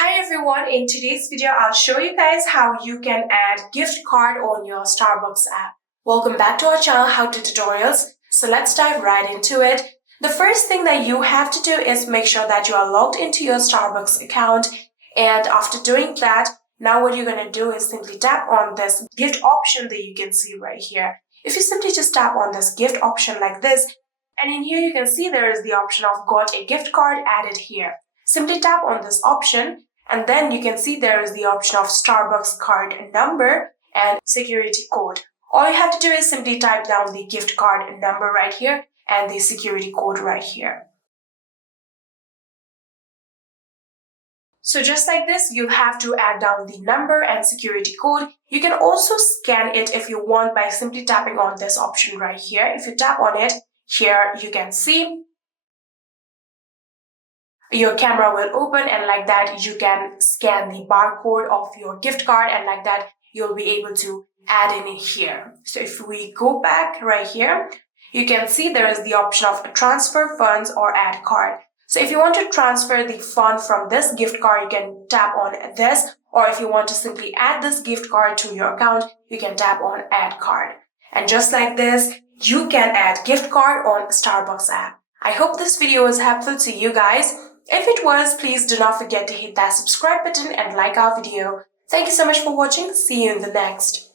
Hi everyone, in today's video I'll show you guys how you can add gift card on your Starbucks app. Welcome back to our channel How To Tutorials. So let's dive right into it. The first thing that you have to do is make sure that you are logged into your Starbucks account, and after doing that, now what you're going to do is simply tap on this gift option that you can see right here. If you simply just tap on this gift option like this, and in here you can see there is the option of got a gift card added here. Simply tap on this option and then you can see there is the option of Starbucks card number and security code. All you have to do is simply type down the gift card number right here and the security code right here. So just like this, you'll have to add down the number and security code. You can also scan it if you want by simply tapping on this option right here. If you tap on it, here you can see your camera will open, and like that you can scan the barcode of your gift card, and like that you'll be able to add in here. So if we go back right here, you can see there is the option of transfer funds or add card. So if you want to transfer the fund from this gift card, you can tap on this, or if you want to simply add this gift card to your account, you can tap on add card. And just like this, you can add gift card on Starbucks app. I hope this video was helpful to you guys. If it was, please do not forget to hit that subscribe button and like our video. Thank you so much for watching. See you in the next.